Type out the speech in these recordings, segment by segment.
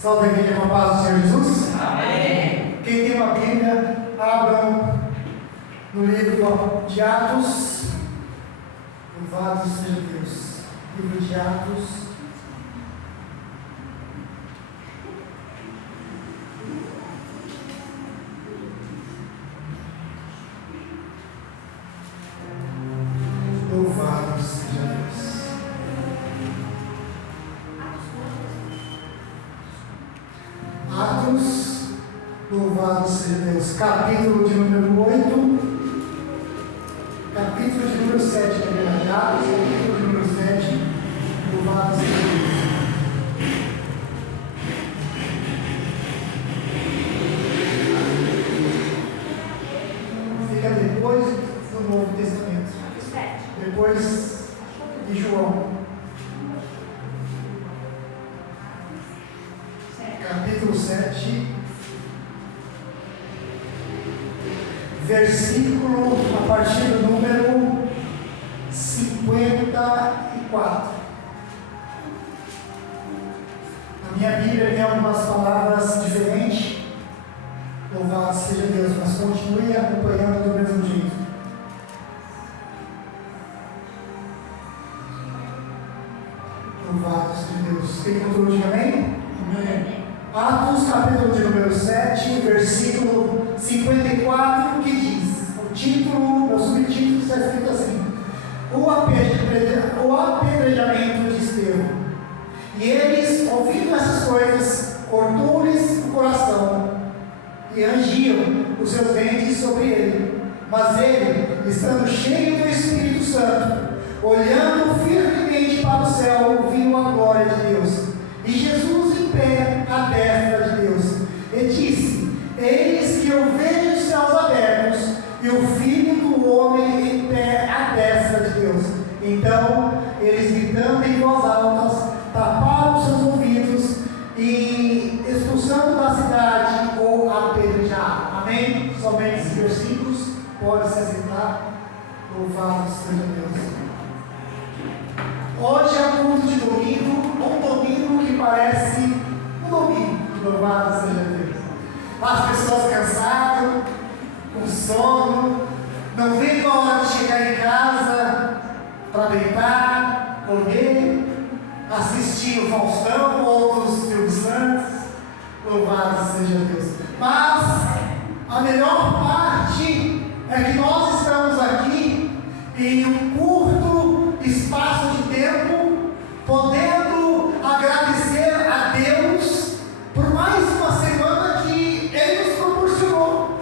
Salve a igreja com a paz do Senhor Jesus. Amém. Quem tem uma Bíblia, abram no livro de Atos. Louvado seja Deus. Livro de Atos. Louvado seja Deus. Atos, louvado seja Deus. Capítulo de número 8. Capítulo de número 7, na verdade. Atos, capítulo de número 7. Louvado seja Deus. Fica depois do Novo Testamento. Depois de João. Capítulo 7, versículo a partir do número 54. Na minha Bíblia tem algumas palavras diferentes. Louvado seja Deus, mas continue acompanhando do mesmo jeito. Louvado seja Deus. Quem encontrou, diga amém? Amém. Atos, capítulo de número 7, versículo 54, que diz, o título, o subtítulo está escrito assim: o apedrejamento de Estevão. E eles, ouvindo essas coisas, cortou-lhes o coração e rangiam os seus dentes sobre ele. Mas ele, estando cheio do Espírito Santo, olhando firmemente para o céu, viu a glória de Deus e Jesus em pé à destra de Deus, e disse: eis que eu vejo os céus abertos e o Filho do Homem em pé à destra de Deus. Então eles, gritando em voz alta, taparam seus ouvidos e, expulsando da cidade, o apedrejaram. Amém? Somente esses versículos. Pode se assentar. Louvado seja Deus. Hoje é um culto de domingo, um domingo que parece um domingo. Louvado seja Deus. As pessoas cansadas, com sono, não vem com a hora de chegar em casa para deitar, comer, assistir o Faustão ou outros filmes santos. Louvado seja Deus. Mas a melhor parte é que nós estamos aqui em um curto espaço de tempo, podendo agradecer a Deus por mais uma semana que Ele nos proporcionou.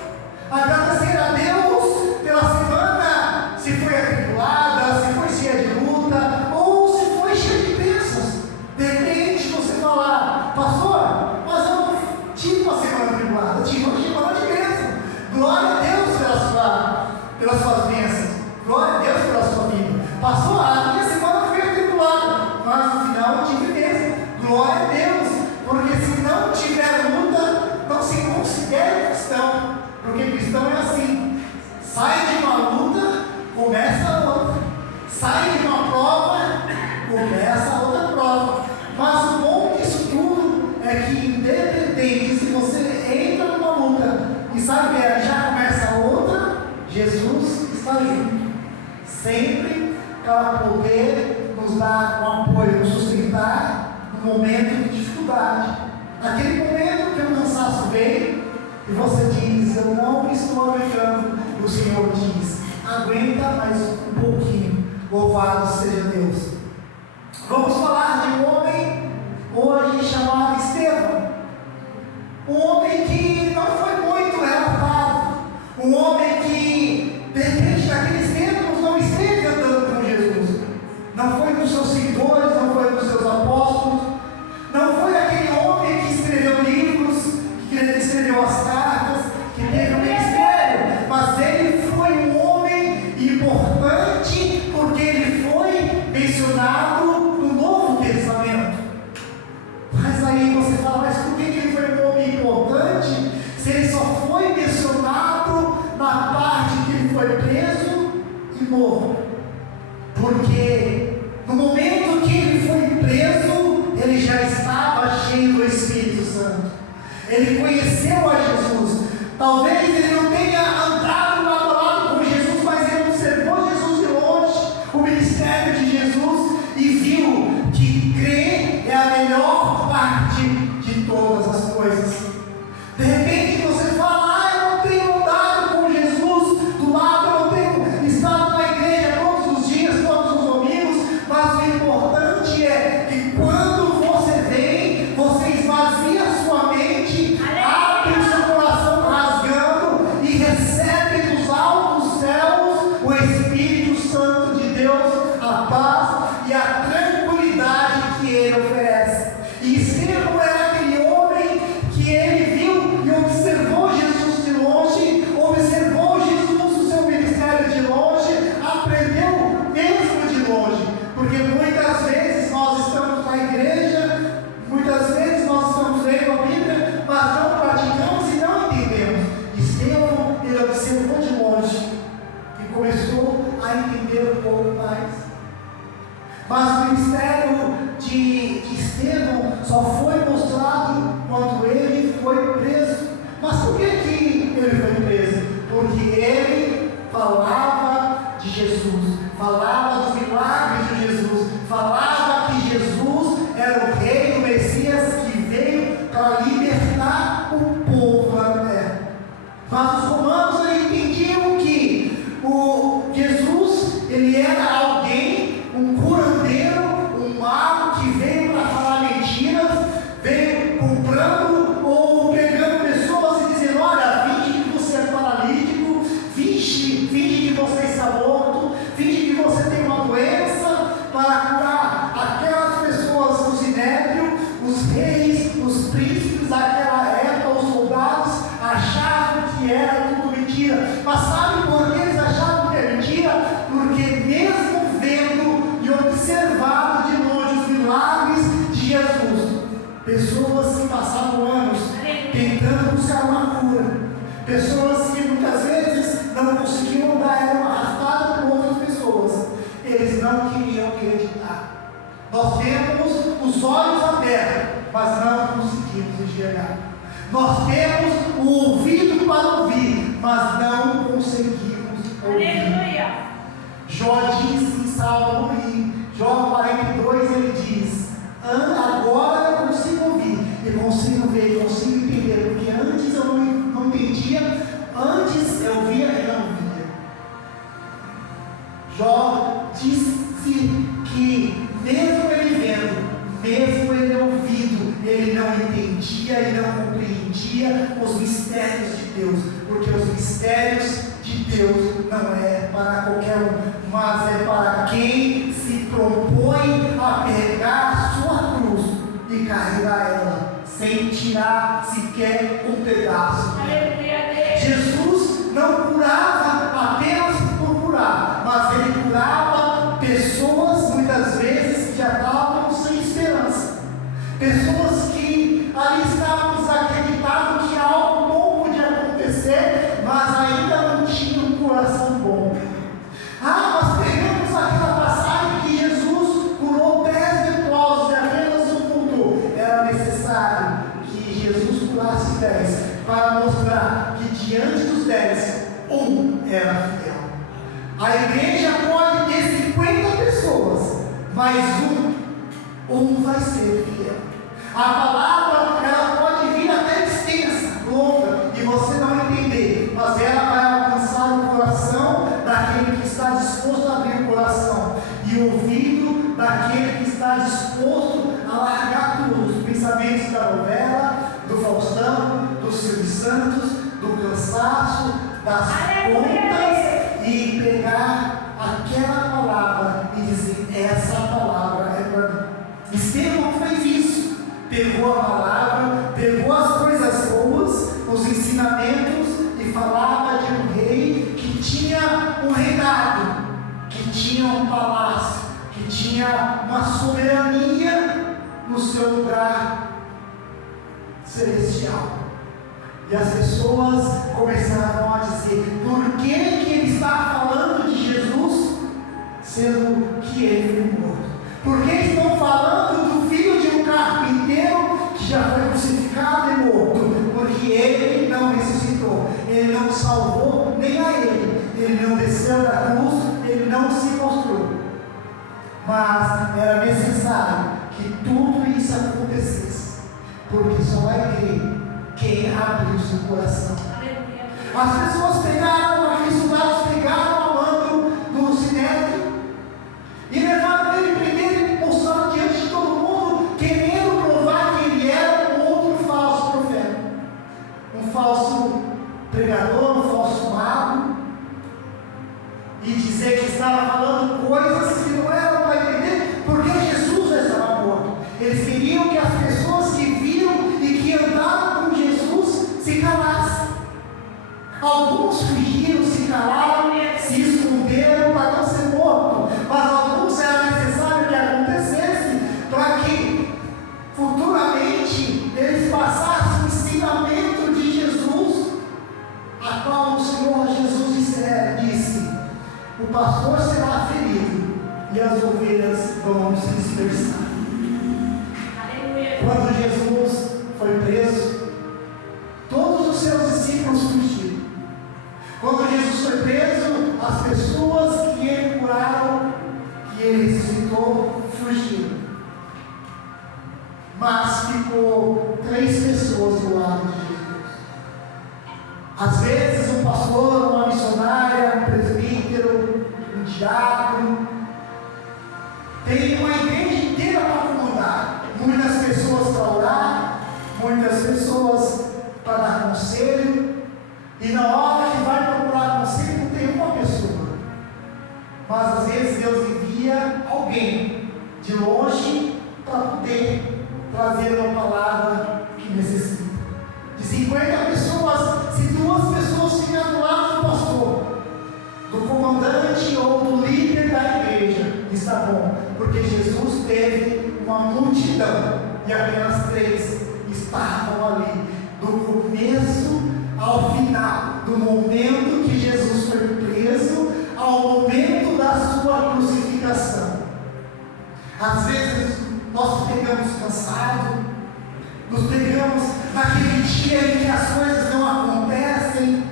Agradecer a Deus pela semana, se foi atribulada, se foi cheia de luta, ou se foi cheia de bênçãos. Depende de você falar: pastor, mas eu não tive uma semana atribulada, eu tive uma semana de bênção. Glória a Deus pelas suas bênçãos. Glória a Deus pela sua vida. Pastor, a minha semana foi atribulada, mas no final eu tive bênção. Glória a Deus, porque se não tiver luta, não se considera cristão. Porque cristão é assim: sai de uma luta, começa outra. Sai de uma prova, começa outra prova. Mas o bom disso tudo é que, independente se você entra numa luta e sai dela, já começa outra, Jesus está junto. Sempre para poder nos dar um apoio, nos sustentar no momento de dificuldade. Naquele momento que o cansaço veio e você diz: eu não estou aguentando, o Senhor diz: aguenta mais um pouquinho. Louvado seja Deus. Vamos falar de um homem hoje chamado Estevão. Um homem que não foi muito relatado. Um homem que, de repente, naqueles tempos não esteve andando com Jesus. Não foi dos seus seguidores, não foi dos seus apóstolos. Não foi aquele homem que escreveu livros, que escreveu as cartas, que teve um ministério. Mas ele foi um homem importante porque ele foi mencionado no Novo Testamento. Mas aí você fala: mas por que ele foi um homem importante se ele só foi mencionado na parte que ele foi preso e morto? Porque no momento que ele foi preso, ele já estava cheio cheio do Espírito Santo. Ele conheceu a Jesus. Talvez ele não tenha andado lado a lado com Jesus, mas ele observou Jesus de longe, o ministério de Jesus, e viu que crer é a melhor parte de todas as coisas. De repente você fala: eu não tenho andado com Jesus do lado, eu não tenho estado na igreja todos os dias, todos os domingos, mas o importante é que quando você vem, você esvazia a sua mente, abre o seu coração rasgando e recebe dos altos céus o Espírito Santo de Deus, a paz e a tranquilidade que Ele oferece. E Estevão era aquele homem que ele viu e observou Jesus de longe, observou Jesus, o seu ministério de longe, aprendeu mesmo de longe, porque muitas vezes nós estamos na igreja, muitas vezes nós estamos lendo a Bíblia, mas não praticamos e não entendemos. Estevão, ele observou de longe e começou a entender um pouco mais. Mas o ministério de Estevão só foi mostrado quando ele foi preso. Mas por que ele foi preso? Porque ele falava de Jesus, falava dos milagres de Jesus, falava que Jesus era o rei, o Messias que veio para libertar o povo da terra. Mas os romanos entendiam que o Jesus, ele era alguém, um curandeiro, um mago que veio para falar mentiras, veio comprando ou pegando pessoas e dizendo: olha, finge que você é paralítico, finge que você está morto, finge que você tem uma doença, para curar aquelas pessoas do sinédrio, os reis, os príncipes daquela época, os soldados achavam que era tudo mentira. Mas sabe por que eles achavam que era mentira? Porque mesmo vendo e observado de longe os milagres de Jesus, pessoas que passavam anos tentando buscar uma cura, pessoas que muitas vezes não conseguiam andar, eram arrastadas por outras pessoas, eles não queriam acreditar. Nós temos os olhos abertos, mas não conseguimos enxergar. Nós temos o ouvido para ouvir, mas não conseguimos ouvir. Aleluia. Jó disse em Salmo, em Jó 42, ele diz: agora eu consigo ouvir, eu consigo ver, eu consigo entender, porque antes eu não entendia, antes eu via e não via. Jó disse que mesmo ele vendo, mesmo ele ouvindo, ele não entendia e não compreendia os mistérios de Deus, porque os mistérios de Deus não é para qualquer um, mas é para quem se propõe a pegar a sua cruz e carregar ela, sem tirar sequer um pedaço. Jesus não curava apenas por curar, mas ele curava pessoas muitas vezes que já estavam sem esperança, pessoas que ali estavam desacreditando que algo bom podia acontecer, mas ainda não tinham um coração bom. Nós pegamos aquela passagem que Jesus curou 10 leprosos e apenas um voltou. Era necessário que Jesus curasse 10 para mostrar que diante dos 10, um era fiel. A igreja pode ter 50 pessoas, mas um vai ser fiel. A palavra, ela pode vir até extensa, longa, e você não entender, mas ela vai alcançar o coração daquele que está disposto a abrir o coração, e o ouvido daquele que está disposto a largar tudo, os pensamentos da novela, do Faustão, do Silvio Santos, do cansaço, das contas, e pegar aquela palavra e dizer: essa palavra é para mim. Estevão fez isso, pegou a palavra, pegou as coisas boas, os ensinamentos, e falava de um rei que tinha um reinado, que tinha um palácio, que tinha uma soberania no seu lugar celestial. E as pessoas começaram a dizer: por que ele está falando de Jesus, sendo que ele foi morto? Por que estão falando do filho de um carpinteiro que já era necessário que tudo isso acontecesse, porque só vai crer quem abriu seu coração. As pessoas pegaram, aqueles soldados pegaram a mão do Sinédrio e levaram ele primeiro e mostraram diante de todo mundo, querendo provar que ele era um outro falso profeta, um falso pregador, um falso mago, e dizer que estava falando coisas que não eram para entender, porque Jesus já estava morto. Eles queriam que as pessoas que viram e que andaram com Jesus se calassem. Alguns fugiram, se calaram, se esconderam para não ser morto, mas alguns era necessário que acontecesse para que futuramente eles passassem o ensinamento de Jesus, a qual o Senhor Jesus disse: o pastor será ferido e as ovelhas vão se dispersar. Quando Jesus foi preso, todos os seus discípulos fugiram. Quando Jesus foi preso, as pessoas que ele curaram, que ele ressuscitou, fugiram. Mas ficou 3 pessoas do lado de Jesus. Às vezes um pastor, uma missionária, um presbítero, um diácono, tem uma igreja inteira para comandar. Muitas pessoas para orar, muitas pessoas para dar conselho, e na hora que vai procurar conselho não tem uma pessoa, mas às vezes Deus envia alguém de longe para poder trazer uma palavra que necessita. De 50 pessoas, se 2 pessoas ficarem do lado do pastor, do comandante ou do líder da igreja, está bom, porque Jesus teve uma multidão e apenas 3 estavam ali, do começo ao final, do momento que Jesus foi preso ao momento da sua crucificação. Às vezes nós pegamos cansado, nos pegamos naquele dia em que as coisas não acontecem,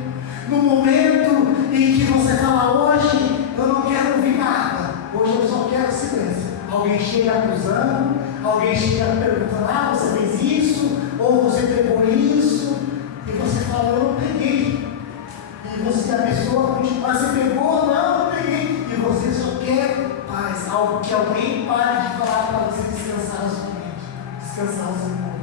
no momento em que você fala: hoje eu não quero ouvir nada, hoje eu só quero silêncio. Alguém chega acusando, alguém chega perguntando: ah, você fez isso, ou você pegou isso, e você fala: eu não peguei. E você, a pessoa continua: você pegou? Não, eu peguei. E você só quer paz, algo que alguém pare de falar para você descansar a sua mente, descansar o seu corpo.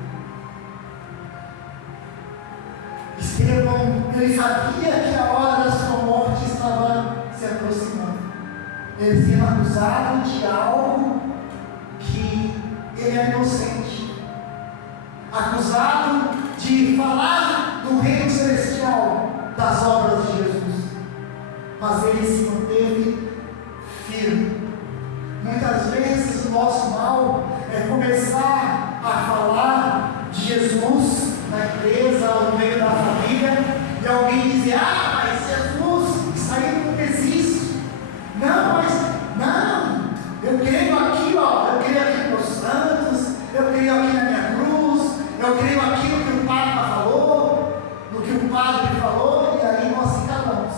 Estevão, ele sabia que a hora da sua morte estava se aproximando. Ele sendo acusado de algo que ele é inocente, acusado de falar do reino celestial, das obras de Jesus, mas ele se manteve firme. Muitas vezes o nosso mal é começar a falar de Jesus na empresa ou no meio da família, e alguém dizer: ah, mas Jesus, isso aí não existe. Não, mas não, eu creio aqui, ó, eu creio aqui nos santos, eu creio aqui na minha cruz, eu creio aqui no que o Papa falou, no que o Padre falou, e aí nós se calamos.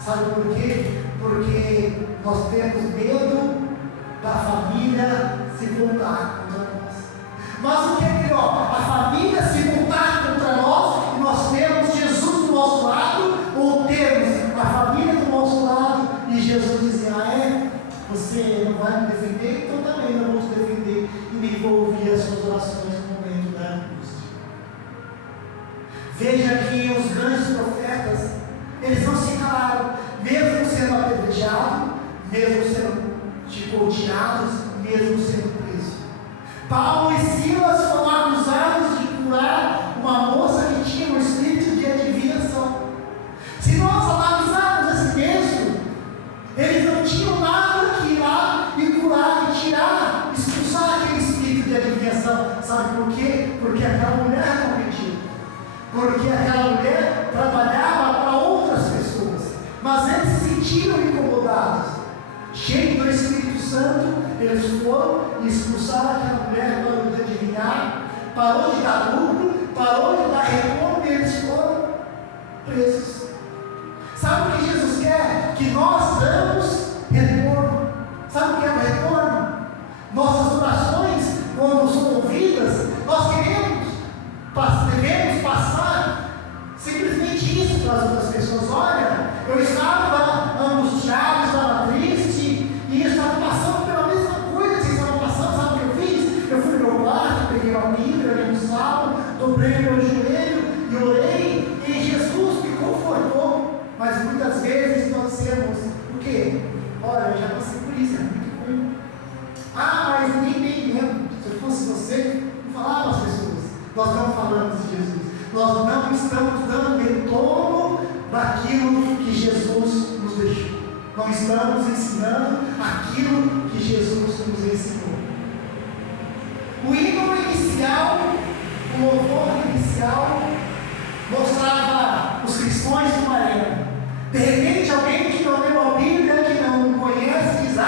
Sabe por quê? Porque nós temos medo da família se voltar contra nós. Mas o que é melhor? A família se voltar contra nós e nós temos Jesus do nosso lado, ou temos a família do nosso lado e Jesus dizer: ah, é? Você não vai me defender? Então também não vou te defender e nem vou ouvir as suas orações no momento da angústia. Veja que os grandes profetas, eles não se calaram, mesmo sendo apedrejados, mesmo sendo chicoteados, mesmo sendo presos. Paulo e Silas foram acusados de curar uma moça que tinha um espírito de adivinhação. Se nós analisarmos esse texto, eles não tinham nada que ir lá e curar, e tirar, expulsar aquele espírito de adivinhação. Sabe por quê? Porque aquela mulher não pediu. Porque aquela mulher trabalhava para outras pessoas. Mas eles se sentiram incomodados. Cheios do Espírito Santo, eles foram e expulsaram aquela mulher, parou de adivinhar, parou de dar lucro, parou de dar retorno, e eles foram presos. Sabe o que Jesus quer? Que nós damos retorno. Sabe o que é o retorno? Nossas orações, quando são ouvidas, nós devemos passar simplesmente isso para as outras pessoas. Olha, eu estava angustiado, estava triste, e eu estava passando pela mesma coisa que vocês estavam passando. Sabe o que eu fiz? Eu fui no meu quarto, peguei uma Bíblia, li um salmo, dobrei meu joelho e orei, e Jesus me confortou. Mas muitas vezes nós dizemos o quê? Olha, eu já passei por isso, é muito ruim. Mas nem mesmo. Se eu fosse você, não falava às pessoas. Nós não falamos de Jesus. Nós não estamos dando retorno daquilo que Jesus nos deixou. Não estamos ensinando aquilo que Jesus nos ensinou. O hino inicial, o louvor inicial, mostrava os cristãos de Maria. De repente, alguém que não leu a Bíblia, que não conhece, diz: isso é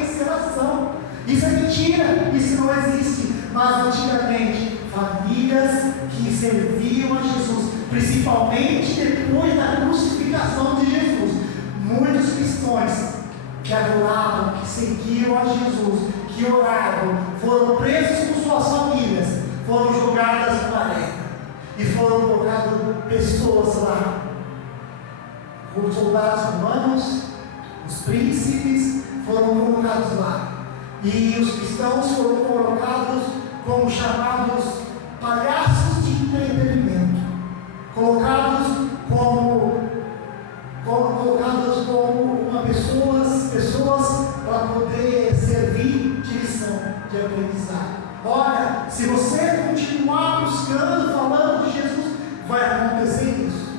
encenação. Isso é mentira, isso não existe. Mas antigamente, famílias que serviam a Jesus, principalmente depois da crucificação de Jesus, muitos cristãos que adoravam, que seguiam a Jesus, que oravam, foram presos por suas famílias, foram jogadas no maré e foram colocadas pessoas lá. Os soldados romanos, os príncipes foram colocados lá. E os cristãos foram colocados como chamados palhaços de entretenimento, colocados como pessoas para poder servir de lição, de aprendizado. Olha, se você continuar buscando, falando de Jesus, vai acontecer isso.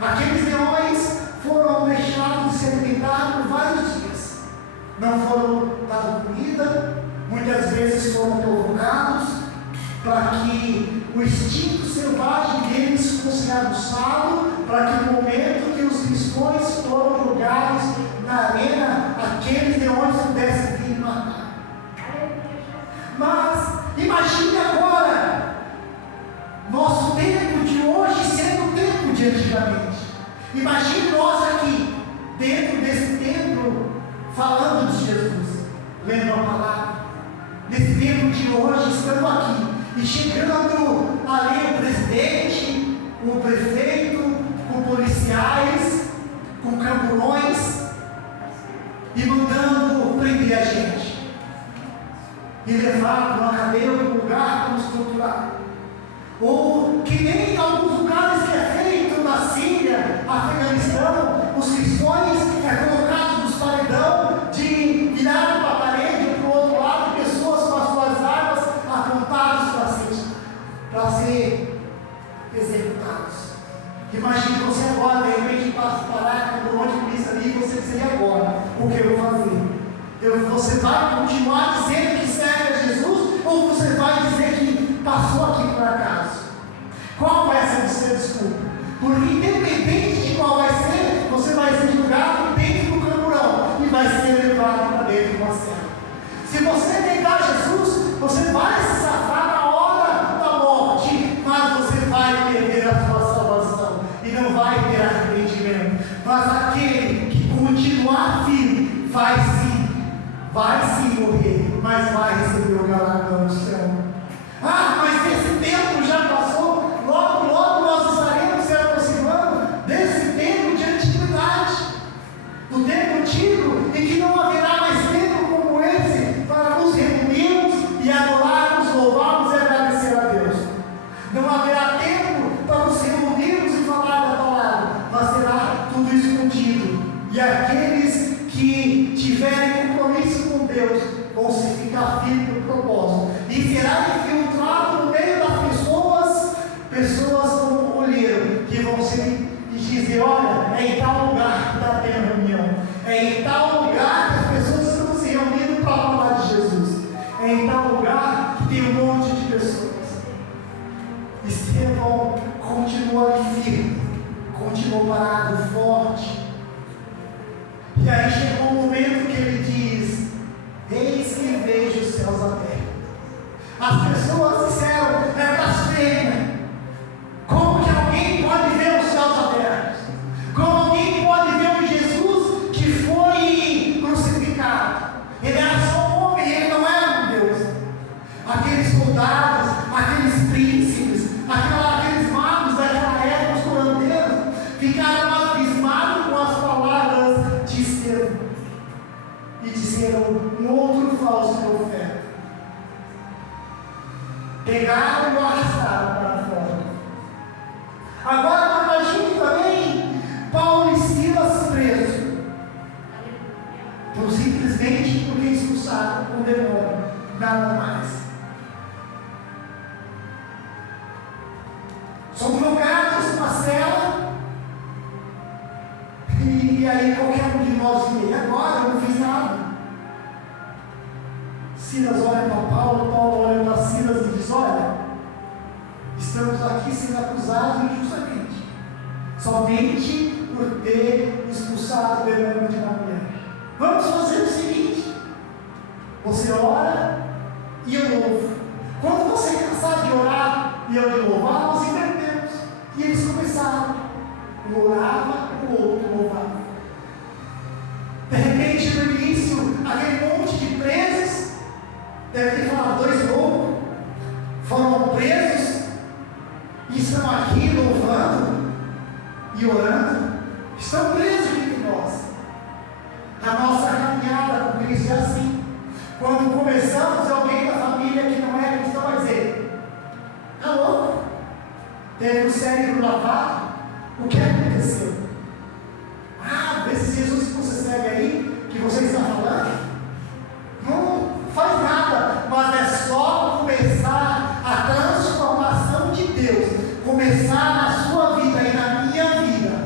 Aqueles leões foram deixados de se alimentar por vários dias. Não foram dados comida, muitas vezes foram provocados para que o instinto selvagem deles fosse aguçado, para que no momento que os cristãos foram jogados na arena, aqueles leões pudessem vir matar. Mas imagine agora nosso tempo de hoje sendo o tempo de antigamente. Imagine nós aqui dentro desse templo falando de Jesus, lendo a palavra. Nesse tempo de hoje, estando aqui e chegando ali o presidente, o prefeito, com policiais, com camburões e mandando prender a gente e levar para uma cadeia, para um lugar para nos torturar. Ou que nem em alguns lugares que é feito na Síria, Afeganistão, os cristãos colocados nos paredão de virar para a parede ou para o outro lado, pessoas com as suas armas apontadas para ser executados. Imagine você agora, de repente, parar com um monte de polícia ali e você dizer: e agora? O que eu vou fazer? Você vai continuar dizendo que serve a Jesus, ou você vai dizer que passou aqui por acaso? Qual vai ser a sua desculpa? Porque independente de qual vai ser, você vai ser julgado dentro do camburão e vai ser levado para dentro de uma cela. Se você negar Jesus, você vai se safar na hora da morte, mas você vai perder a sua salvação e não vai ter arrependimento. Mas aquele que continuar firme vai sim morrer, mas vai receber o galardão do céu. Mas esse tempo já passou. Logo nós estaremos se aproximando desse tempo de antiguidade, do tempo antigo, em que não haverá mais tempo como esse para nos reunirmos e adorarmos, louvarmos e agradecer a Deus. Não haverá tempo para nos reunirmos e falar da palavra, mas será tudo escondido. E aqueles que tiverem compromisso com Deus vão se ficar firmes no propósito, e será infiltrado no meio das pessoas como olheiro, que vão se dizer: olha, é em tal lugar que está tendo reunião, é em tal lugar que as pessoas estão se reunindo para falar de Jesus, é em tal lugar que tem um monte de pessoas. Estevão continua ali firme, continuou parado, forte. E aí chegou o momento que ele diz: eis que vejo os céus abertos. As pessoas disseram: é blasfêmia. Como que alguém pode ver os céus abertos? Como alguém pode ver o Jesus que foi crucificado? Ele era só um homem. aqueles soldados, aqueles príncipes, aqueles magos daquela época, os curandeiros, ficaram abismados com as palavras de Estevão e disseram: um outro falso profeta. Pegaram e o arrastaram para fora. Agora imagine também Paulo e Silas presos, por simplesmente porque expulsaram o demônio, nada mais. São jogados numa cela, e aí qualquer um de nós diz: agora eu não fiz nada. Silas olha para Paulo, Paulo olha para Silas e diz: olha, estamos aqui sendo acusados injustamente, somente por ter expulsado o demônio de uma mulher. Vamos fazer o seguinte: você ora e eu louvo. Quando você cansar de orar e eu de louvar, nós invertemos. E eles começaram. Um orava, o outro louvava. De repente, no início, aquele monte de presos, deve ter falado: dois loucos, foram presos e estão aqui louvando e orando. Estão presos entre nós. A nossa caminhada com Cristo é assim. Quando começamos, alguém da família que não é cristão vai dizer: está louco? Teve o cérebro lavado? O que aconteceu? Esse Jesus que você segue aí, que você está falando, não faz nada, mas é só começar a transformação de Deus, começar na sua vida e na minha vida,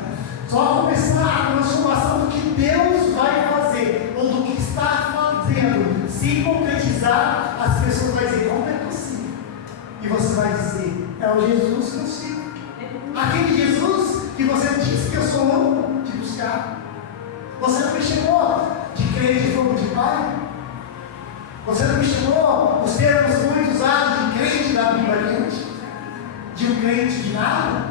só começar a transformação do que Deus vai fazer, ou do que está fazendo, se concretizar, as pessoas vão dizer: como é possível? E você vai dizer: é o Jesus que eu sigo. Aquele Jesus que você disse que eu sou louco de buscar. Você não me chamou de crente de fogo de pai? Você não me chamou os termos muito usados de crente da Bíblia crente? De um crente de nada?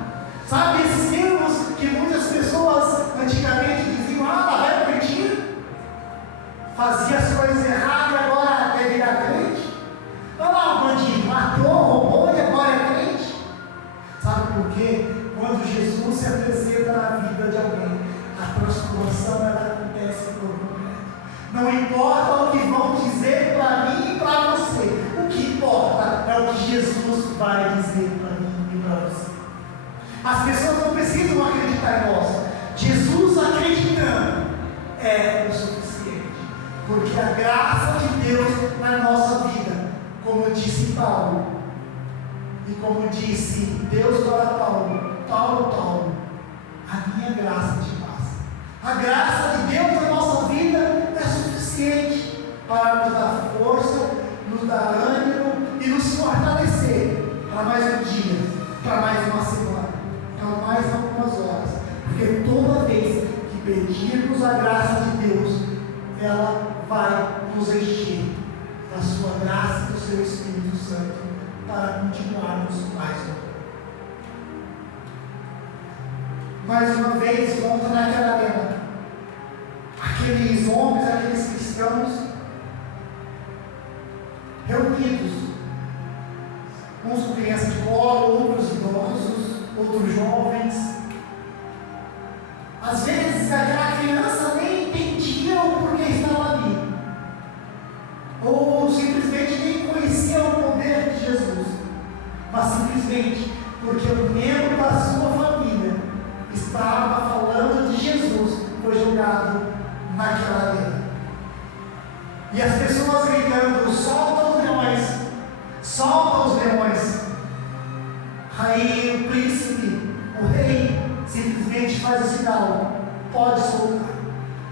Sabe esses termos que muitas pessoas antigamente diziam: lá vai o crentinho? Fazia as coisas erradas e agora é virar crente? Olha lá, o bandido matou, roubou e agora é crente? Sabe por quê? Quando Jesus se apresenta na vida de alguém, a transformação ela acontece por completo. Não importa o que vão dizer para mim e para você, o que importa é o que Jesus vai dizer para mim e para você. As pessoas não precisam acreditar em nós. Jesus acreditando é o suficiente, porque a graça de Deus na nossa vida, como disse Paulo, e como disse Deus para Paulo: Paulo, a minha graça te basta. A graça de Deus na nossa vida é suficiente para nos dar força, nos dar ânimo e nos fortalecer para mais um dia, para mais uma semana, para mais algumas horas. Porque toda vez que pedirmos a graça de Deus, ela vai nos encher da sua graça e do seu Espírito Santo para continuarmos mais um pouco. Mais uma vez, volta naquela arena. Aqueles homens, aqueles cristãos reunidos, uns com crianças de colo, outros idosos, outros jovens. Às vezes aquela criança nem entendia o porquê estava ali, ou simplesmente nem conhecia o poder de Jesus, mas simplesmente porque o membro da sua família estava falando de Jesus, foi jogado naquela arena. E as pessoas gritando: solta os leões, solta os leões. Aí o príncipe, o rei, simplesmente faz o sinal: pode soltar.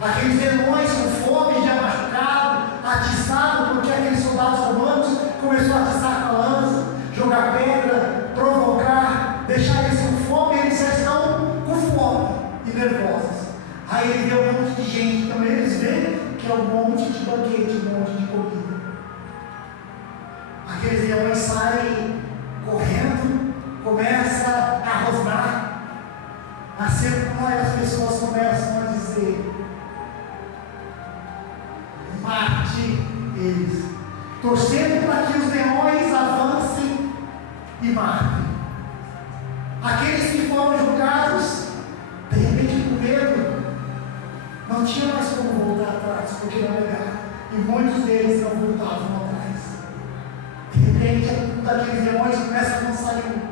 Aqueles leões com fome, já machucado, atiçado, porque aqueles soldados romanos começaram a atiçar com a lança, jogar pedra, provocar, deixar eles com fome, eles já estão com fome e nervosos. Aí ele vê um monte de gente, então eles veem que é um monte de banquete, um monte de comida. Aqueles leões saem correndo, começa a rosnar, a circular, e as pessoas começam a dizer: mate eles, torcendo para que os leões repente, um daqueles demônios começa a não sair.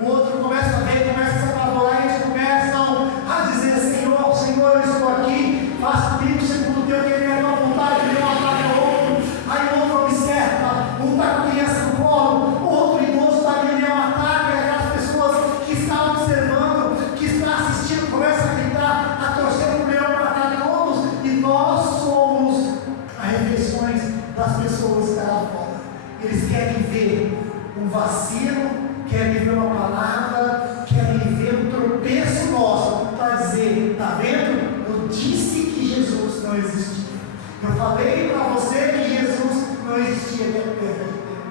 O outro começa a ver, começa a se apavorar, e eles começam a dizer: Senhor, Senhor, eu estou aqui, faça comigo segundo o teu querer, a tua vontade, e um ataque ao outro. Aí o outro observa, um está com a criança no colo, o outro idoso está ali, um ataque, e aquelas pessoas que estão observando, que estão assistindo, começam a gritar, a torcer o leão para matar todos, e nós somos as refeições das pessoas que estão lá fora. Eles querem ver um vacilo, querem ver uma palavra, querem ver um tropeço nosso, para dizer: está vendo? Eu disse que Jesus não existia. Eu falei para você que Jesus não existia, que é perda de tempo.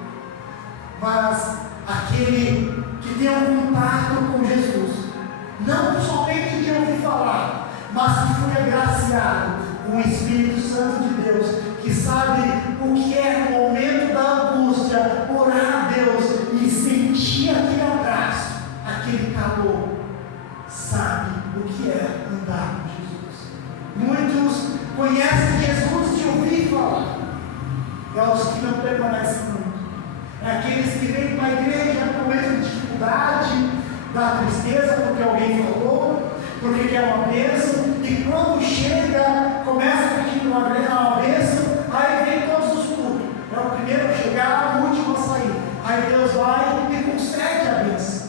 Mas aquele que tem um contato com Jesus, não somente de ouvir falar, mas que foi agraciado com o Espírito Santo de Deus, que sabe o que é o momento da angústia, orar a Deus e sentir aquele abraço, aquele calor, sabe o que é andar com Jesus. Muitos conhecem Jesus de ouvir falar, é os que não permanecem muito, é aqueles que vêm para a igreja com medo de dificuldade, da tristeza porque alguém falou, porque quer uma bênção, e quando chega, começa pedindo uma bênção, aí vem todos os cultos, é o primeiro a chegar, o último a sair, aí Deus vai e concede a bênção,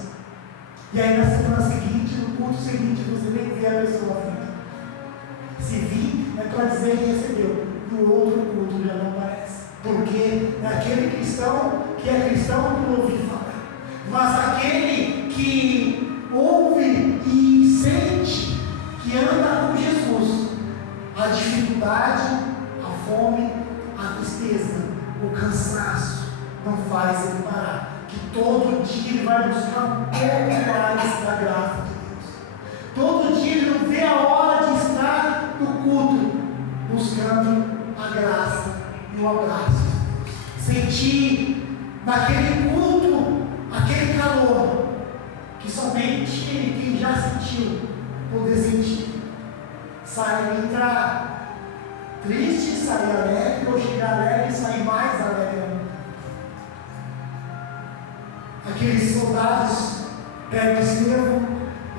e aí na semana seguinte, no culto seguinte, você nem vê a pessoa à frente. Se vir, é para dizer que recebeu, no outro culto já não aparece, porque é aquele cristão que é cristão por ouvir falar, mas aquele que ouve e sente, que anda com Jesus, a dificuldade, a fome, a tristeza, o cansaço, não faz ele parar, que todo dia ele vai buscar um pouco mais da graça de Deus, todo dia ele não vê a hora de estar no culto, buscando a graça e o abraço, sentir naquele culto, aquele calor, que somente quem já sentiu, poder sentir, sair e entrar triste, sair alegre, ou chegar alegre e sair mais alegre. Aqueles soldados pegam Estevão,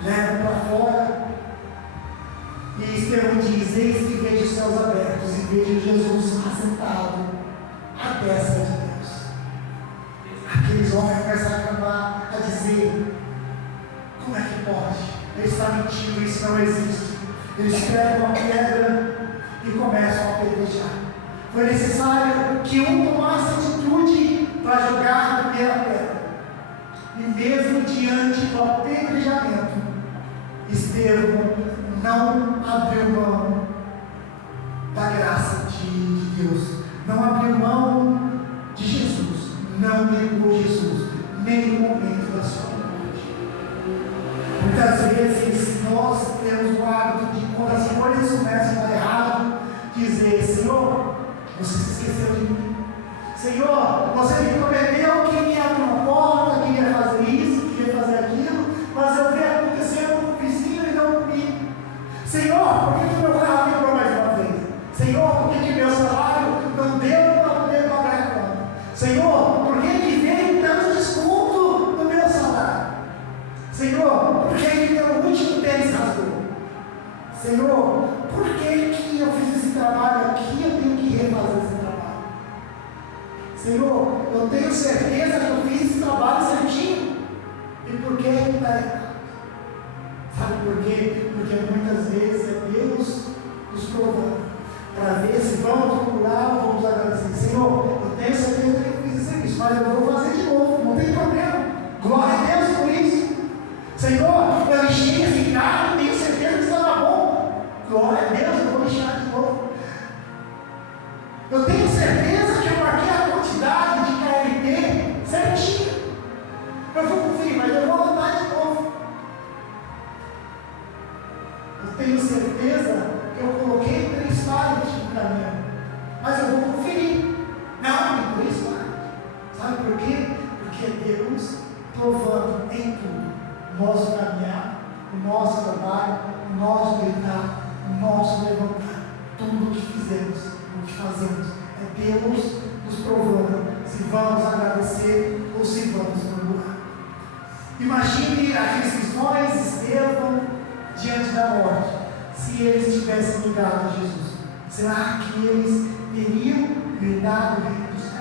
levam para fora, e Estevão diz: eis que vejo os céus abertos e vejo Jesus assentado à destra de Deus. Aqueles homens começam a clamar, a dizer: como é que pode? Ele está mentindo, isso não existe. Eles pegam uma pedra e começam a apedrejar. Foi necessário que um tomasse atitude para jogar a primeira pedra. E mesmo diante do apedrejamento, Estevão não abriu mão da graça de Deus, não abriu mão de Jesus, não negou Jesus, nem no momento da sua morte. Muitas vezes nós temos o hábito de, quando as coisas começam a dar errado, dizer: Senhor, você se esqueceu de mim. Senhor, você me prometeu que ia abrir uma porta, que ia fazer isso, que ia fazer aquilo, mas eu vi acontecendo com o vizinho e não comigo. Senhor, por que meu carro quebrou mais uma vez? Senhor, por que meu salário não deu para poder pagar a conta? Senhor, por que veio tanto desconto no meu salário? Senhor, por que meu último tênis rasgou? Senhor, por que eu fiz esse trabalho aqui e eu tenho que refazer esse trabalho? Senhor, eu tenho certeza que eu fiz esse trabalho certinho. E por que ele está errado? Sabe por quê? Porque muitas vezes é Deus nos provando, para ver se vamos procurar ou vamos agradecer. Senhor, eu tenho certeza que eu fiz esse serviço, mas eu vou fazer de novo, não tem problema. Glória a Deus por isso. Senhor, eu enchi esse carro, tenho certeza que estava bom. Glória a Deus, eu vou deixar de novo. Eu tenho certeza que eu marquei a quantidade de KLT certinho. Eu vou conferir, mas eu vou anotar de novo. Eu tenho certeza que eu coloquei 3 pallets no caminhão, mas eu vou conferir. Não, tem 3 pallets. Sabe por quê? Porque é Deus provando em tudo. O nosso caminhar, o nosso trabalho, o nosso gritar, o nosso levantar. Tudo o que fizemos, o que fazemos, é Deus nos provando se se vamos agradecer ou se vamos murmurar. Imagine aqueles cristãos, Estevão, diante da morte, se eles tivessem negado a Jesus. Será que eles teriam herdado o reino dos céus?